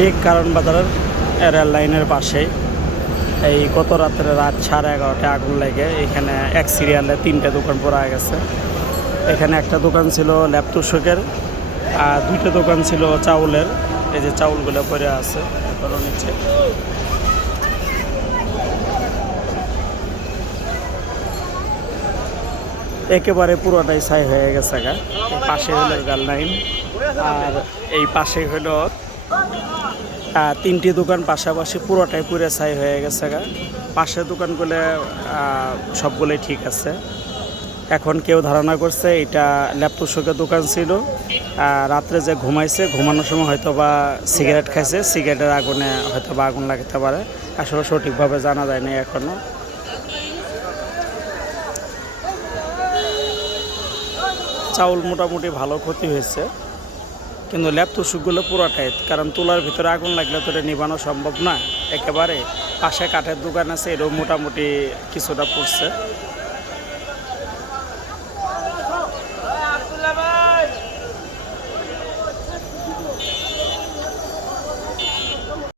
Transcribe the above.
ঠিক কারণ বাজারের রেল লাইনের পাশেই এই গত রাত্রে রাত 11:30টায় আগুন লেগে এখানে এক সিরিয়ালে 3টে দোকান পোড়া গেছে। এখানে একটা দোকান ছিল ল্যাপটপের আর 2টা দোকান ছিল চাউলের। এই যে চাউলগুলো পড়ে আছে এখনো নিচে। একেবারে পুরোটাই ছাই হয়ে গেছে গা। পাশে হলো গাল লাইন আর এই পাশে হলো 3টি দোকান পাশাপাশি পুরোটাই পুরে ছাই হয়ে গেছে গা। পাশের দোকানগুলো সবগুলোই ঠিক আছে। এখন কেউ ধারণা করছে এটা ল্যাপটপের দোকান ছিল, রাত্রে যে ঘুমাইছে ঘুমানোর সময় হয়তো বা সিগারেট খাইছে, সিগারেটের আগুনে হয়তো বা আগুন লাগাতে পারে। আসলে সঠিকভাবে জানা যায়নি এখনও। চাউল মোটামুটি ভালো ক্ষতি হয়েছে, কিন্তু ল্যাপটপগুলো পুরোটাই, কারণ তুলার ভিতরে আগুন লাগলে তো এটা নিবানো সম্ভব না একেবারে। পাশে কাঠের দোকান আছে, এরও মোটামুটি কিছুটা পড়ছে।